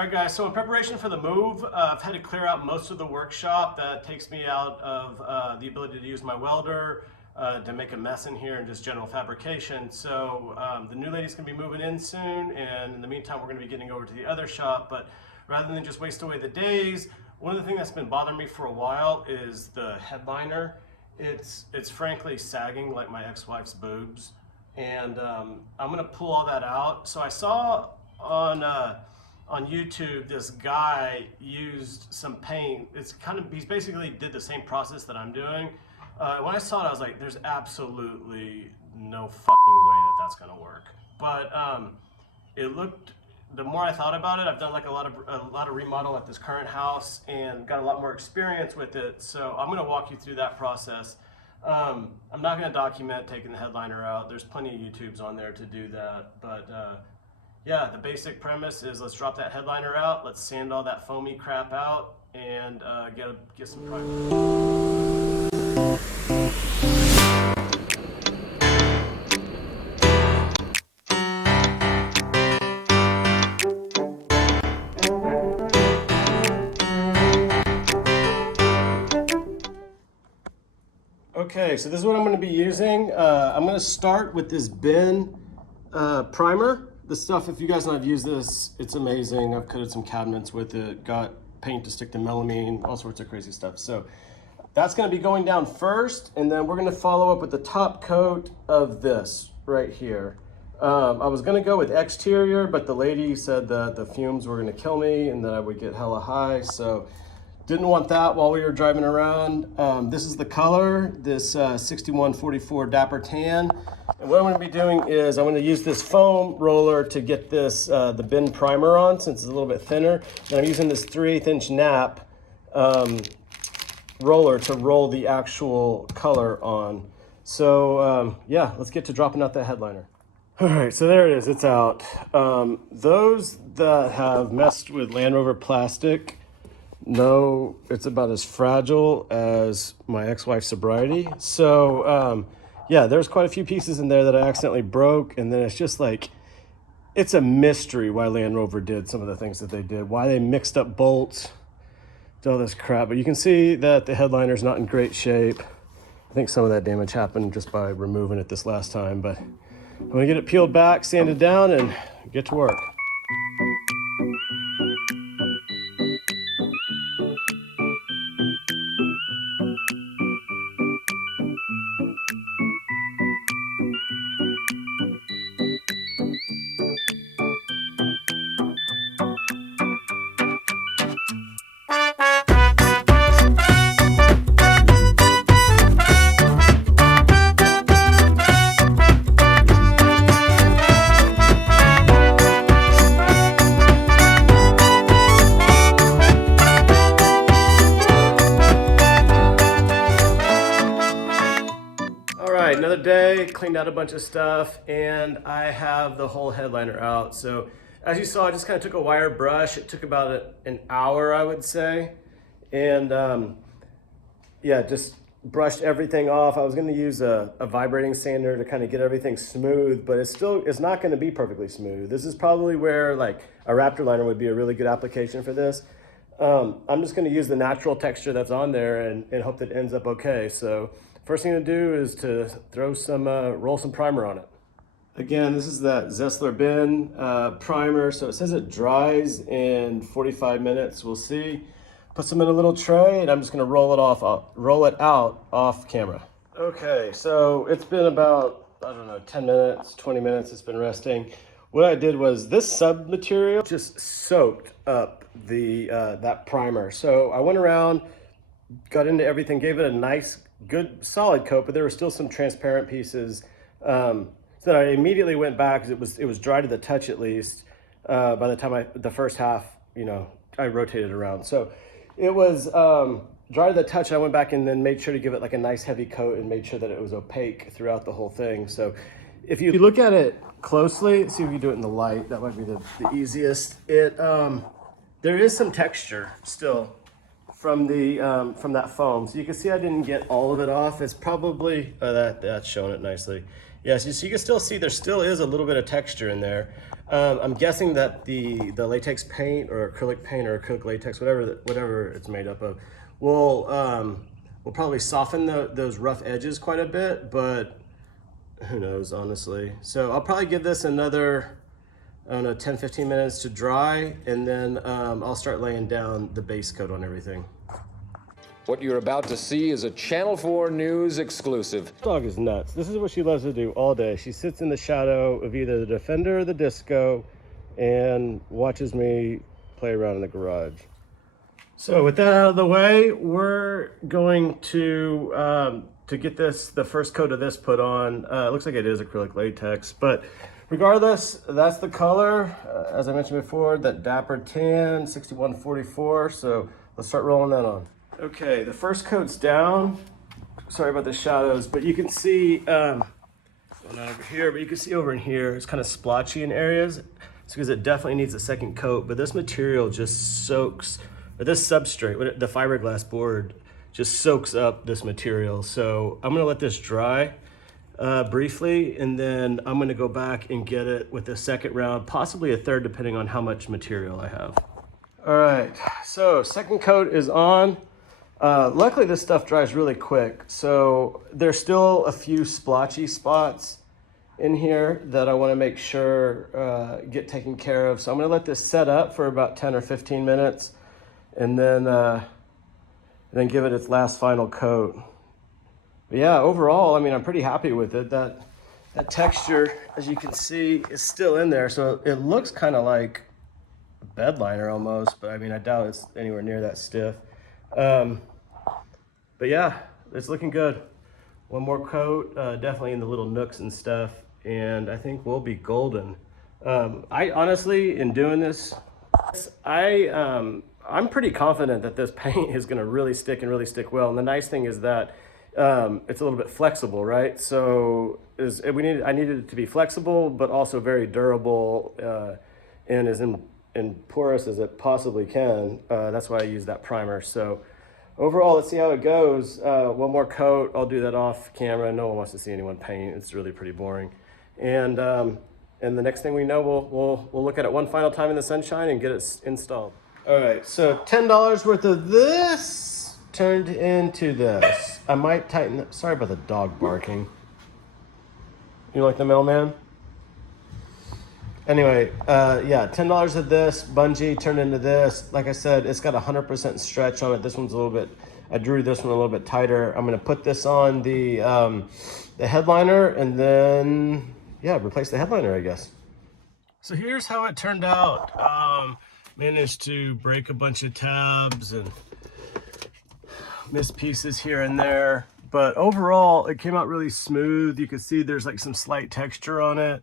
All right, guys, so in preparation for the move, I've had to clear out most of the workshop. That takes me out of the ability to use my welder, to make a mess in here and just general fabrication. So the new lady's gonna be moving in soon, and in the meantime, we're gonna be getting over to the other shop. But rather than just waste away the days, one of the things that's been bothering me for a while is the headliner. It's frankly sagging like my ex-wife's boobs. And I'm gonna pull all that out. So I saw on YouTube, this guy used some paint. He's basically did the same process that I'm doing. When I saw it, I was like, there's absolutely no fucking way that that's gonna work. But it looked, the more I thought about it, I've done like a lot of remodel at this current house and got a lot more experience with it. So I'm gonna walk you through that process. I'm not gonna document taking the headliner out. There's plenty of YouTubes on there to do that, but yeah, the basic premise is let's drop that headliner out, let's sand all that foamy crap out, and get some primer. Okay, so this is what I'm going to be using. I'm going to start with this bin primer. This stuff, if you guys know, I've used this, it's amazing. I've coated some cabinets with it, got paint to stick to melamine, all sorts of crazy stuff. So that's going to be going down first, and then we're going to follow up with the top coat of this right here. I was going to go with exterior, but the lady said that the fumes were going to kill me and that I would get hella high, so didn't want that while we were driving around. This is the color, this 6144 Dapper Tan. And what I'm gonna be doing is I'm gonna use this foam roller to get this, the bin primer on, since it's a little bit thinner. And I'm using this 3/8 inch nap roller to roll the actual color on. So yeah, let's get to dropping out that headliner. All right, so there it is, it's out. Those that have messed with Land Rover plastic, no, it's about as fragile as my ex-wife's sobriety. So yeah, there's quite a few pieces in there that I accidentally broke, and then it's just like, it's a mystery why Land Rover did some of the things that they did, why they mixed up bolts, did all this crap. But you can see that the headliner's not in great shape. I think some of that damage happened just by removing it this last time, but I'm gonna get it peeled back, sanded down, and get to work. Another day, cleaned out a bunch of stuff, and I have the whole headliner out. So as you saw, I just kind of took a wire brush. It took about an hour, I would say. And yeah, just brushed everything off. I was gonna use a vibrating sander to kind of get everything smooth, but it's not gonna be perfectly smooth. This is probably where like a Raptor liner would be a really good application for this. I'm just gonna use the natural texture that's on there and hope that it ends up okay. So first thing to do is to throw some, roll some primer on it. Again, this is that Zesler bin primer. So it says it dries in 45 minutes. We'll see. Put some in a little tray, and I'm just gonna roll it out off camera. Okay, so it's been about, I don't know, 10 minutes, 20 minutes, it's been resting. What I did was this sub material just soaked up that primer. So I went around, got into everything, gave it a nice, good, solid coat, but there were still some transparent pieces. So then I immediately went back because it was dry to the touch at least. By the time the first half, you know, I rotated around. So it was dry to the touch. I went back and then made sure to give it like a nice heavy coat and made sure that it was opaque throughout the whole thing. So if you look at it closely, see if you do it in the light, that might be the easiest. There is some texture still from that foam. So you can see I didn't get all of it off. It's probably, that's showing it nicely. Yeah, so you can still see there still is a little bit of texture in there. I'm guessing that the latex paint or acrylic paint or acrylic latex, whatever it's made up of, will probably soften those rough edges quite a bit, but who knows, honestly. So I'll probably give this another, I don't know, 10-15 minutes to dry, and then I'll start laying down the base coat on everything. What you're about to see is a Channel 4 News exclusive. Dog is nuts. This is what she loves to do all day. She sits in the shadow of either the Defender or the Disco and watches me play around in the garage. So with that out of the way, we're going to get the first coat of this put on. It looks like it is acrylic latex, but regardless, that's the color. As I mentioned before, that Dapper Tan 6144. So let's start rolling that on. Okay, the first coat's down. Sorry about the shadows, but you can see, not over here, but you can see over in here, it's kind of splotchy in areas. It's because it definitely needs a second coat, but this material just soaks, or this substrate, the fiberglass board, just soaks up this material. So I'm gonna let this dry briefly, and then I'm gonna go back and get it with a second round, possibly a third, depending on how much material I have. All right, so second coat is on. Luckily this stuff dries really quick, so there's still a few splotchy spots in here that I want to make sure get taken care of. So I'm going to let this set up for about 10 or 15 minutes, and then give it its last final coat. But yeah, overall, I mean, I'm pretty happy with it. That texture, as you can see, is still in there, so it looks kind of like a bed liner almost, but I mean, I doubt it's anywhere near that stiff. But yeah, it's looking good. One more coat, definitely in the little nooks and stuff, and I think we'll be golden. I honestly, in doing this, I'm pretty confident that this paint is gonna really stick and really stick well. And the nice thing is that it's a little bit flexible, right? So I needed it to be flexible, but also very durable, and as in porous as it possibly can. That's why I use that primer. So overall, let's see how it goes. One more coat, I'll do that off camera. No one wants to see anyone paint. It's really pretty boring. And the next thing we know, we'll look at it one final time in the sunshine and get it installed. All right, so $10 worth of this turned into this. I might tighten up. Sorry about the dog barking. You like the mailman? Anyway, yeah, $10 of this bungee turned into this. Like I said, it's got 100% stretch on it. This one's a little bit, I drew this one a little bit tighter. I'm gonna put this on the headliner, and then, yeah, replace the headliner, I guess. So here's how it turned out. Managed to break a bunch of tabs and miss pieces here and there. But overall, it came out really smooth. You can see there's like some slight texture on it.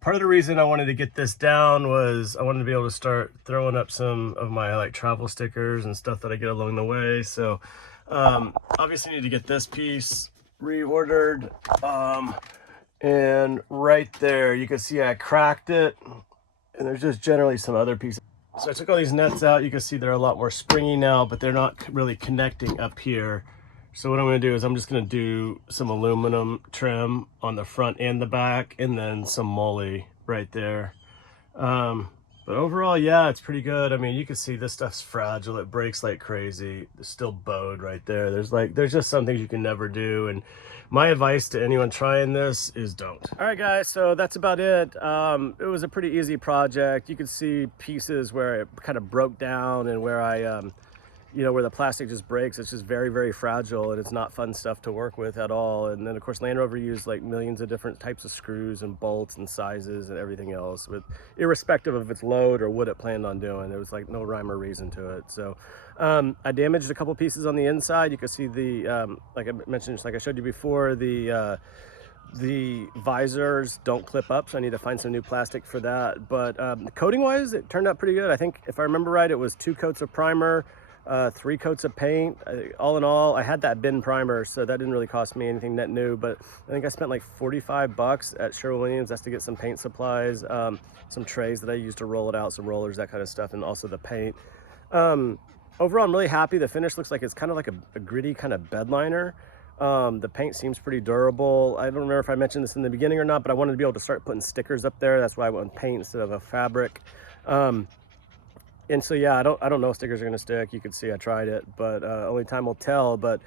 Part of the reason I wanted to get this down was I wanted to be able to start throwing up some of my like travel stickers and stuff that I get along the way. So obviously I need to get this piece reordered. And right there, you can see I cracked it, and there's just generally some other pieces. So I took all these nuts out. You can see they're a lot more springy now, but they're not really connecting up here. So what I'm going to do is I'm just going to do some aluminum trim on the front and the back, and then some moly right there. But overall, yeah, it's pretty good. I mean, you can see this stuff's fragile. It breaks like crazy. It's still bowed right there. There's just some things you can never do. And my advice to anyone trying this is don't. All right, guys, so that's about it. It was a pretty easy project. You could see pieces where it kind of broke down, and where where the plastic just breaks. It's just very, very fragile, and it's not fun stuff to work with at all. And then of course Land Rover used like millions of different types of screws and bolts and sizes and everything else, with irrespective of its load or what it planned on doing. There was like no rhyme or reason to it. So I damaged a couple pieces on the inside. You can see the like I mentioned, like I showed you before, the visors don't clip up, so I need to find some new plastic for that. But coating wise, it turned out pretty good. I think if I remember right, it was 2 coats of primer, 3 coats of paint. All in all, I had that bin primer, so that didn't really cost me anything net new, but I think I spent like $45 at Sherwin-Williams. That's to get some paint supplies, some trays that I used to roll it out, some rollers, that kind of stuff, and also the paint. Overall, I'm really happy. The finish looks like it's kind of like a gritty kind of bed liner. The paint seems pretty durable. I don't remember if I mentioned this in the beginning or not, but I wanted to be able to start putting stickers up there. That's why I went with paint instead of a fabric. And so yeah, I don't know if stickers are gonna stick. You can see I tried it, but only time will tell. But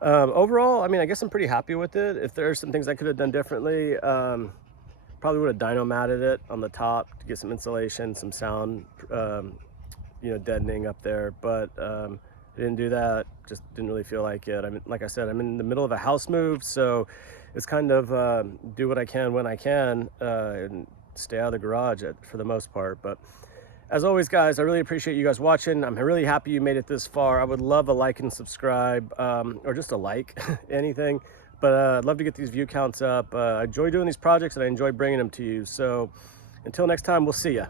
overall, I mean, I guess I'm pretty happy with it. If there's some things I could have done differently, probably would have dyno matted it on the top to get some insulation, some sound, deadening up there. But I didn't do that. Just didn't really feel like it. I mean, like I said, I'm in the middle of a house move, so it's kind of do what I can when I can and stay out of the garage for the most part. But as always, guys, I really appreciate you guys watching. I'm really happy you made it this far. I would love a like and subscribe, or just a like, anything. But I'd love to get these view counts up. I enjoy doing these projects and I enjoy bringing them to you. So until next time, we'll see ya.